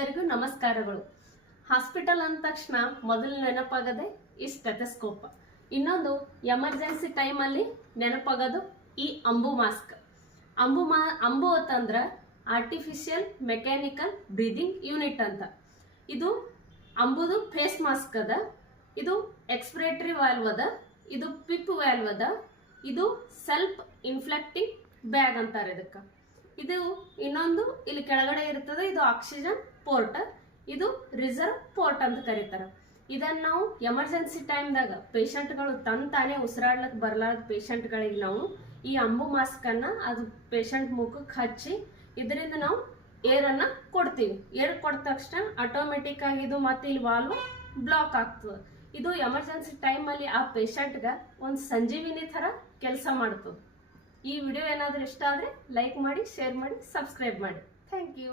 ಎಲ್ಲರಿಗೂ ನಮಸ್ಕಾರಗಳು. ಹಾಸ್ಪಿಟಲ್ ಅಂದ ತಕ್ಷಣ ಮೊದಲು ನೆನಪಾಗದೆ ಈ ಸ್ಟೆಥೋಸ್ಕೋಪ್. ಇನ್ನೊಂದು ಎಮರ್ಜೆನ್ಸಿ ಟೈಮಲ್ಲಿ ನೆನಪಾಗೋದು ಈ ಅಂಬು ಮಾಸ್ಕ್. ಅಂಬು ಅಂತಂದ್ರೆ ಆರ್ಟಿಫಿಷಿಯಲ್ ಮೆಕ್ಯಾನಿಕಲ್ ಬ್ರೀದಿಂಗ್ ಯೂನಿಟ್ ಅಂತ. ಇದು ಅಂಬುದು ಫೇಸ್ ಮಾಸ್ಕ್ ಅದ. ಇದು ಎಕ್ಸ್ಪಿರೇಟರಿ ವಾಲ್ವ್ ಅದ. ಇದು ಪಿಪ್ ವ್ಯಾಲ್ವ್ ಅದ. ಇದು ಸೆಲ್ಫ್ ಇನ್ಫ್ಲೆಕ್ಟಿಂಗ್ ಬ್ಯಾಗ್ ಅಂತಾರೆ ಇದಕ್ಕೆ. ಇದು ಇನ್ನೊಂದು ಇಲ್ಲಿ ಕೆಳಗಡೆ ಇರ್ತದೆ, ಇದು ಆಕ್ಸಿಜನ್ ಪೋರ್ಟ್, ಇದು ರಿಸರ್ವ್ ಪೋರ್ಟ್ ಅಂತ ಕರೀತಾರೆ. ಇದನ್ನ ನಾವು ಎಮರ್ಜೆನ್ಸಿ ಟೈಮ್ದಾಗ ಪೇಷಂಟ್ಗಳು ತಾನೇ ಉಸಿರಾಡ್ಲಕ್ಕೆ ಬರಲಾರ್ದ ಪೇಷಂಟ್ಗಳಿಗೆ ನಾವು ಈ ಅಂಬು ಮಾಸ್ಕ್ ಅನ್ನ ಅದು ಪೇಷಂಟ್ ಮುಖಕ್ಕೆ ಹಚ್ಚಿ ಇದರಿಂದ ನಾವು ಏರನ್ನ ಕೊಡ್ತೀವಿ. ಏರ್ ಕೊಟ್ಟ ತಕ್ಷಣ ಆಟೋಮೆಟಿಕ್ ಆಗಿ ಇದು ಮತ್ತೆ ಇಲ್ಲಿ ವಾಲ್ವ್ ಬ್ಲಾಕ್ ಆಗ್ತದೆ. ಇದು ಎಮರ್ಜೆನ್ಸಿ ಟೈಮಲ್ಲಿ ಆ ಪೇಷಂಟ್ಗೆ ಒಂದು ಸಂಜೀವಿನಿ ಥರ ಕೆಲಸ ಮಾಡ್ತದೆ. ಈ ವಿಡಿಯೋ ಏನಾದರೂ ಇಷ್ಟ ಆದರೆ ಲೈಕ್ ಮಾಡಿ, ಶೇರ್ ಮಾಡಿ, ಸಬ್ಸ್ಕ್ರೈಬ್ ಮಾಡಿ. Thank you.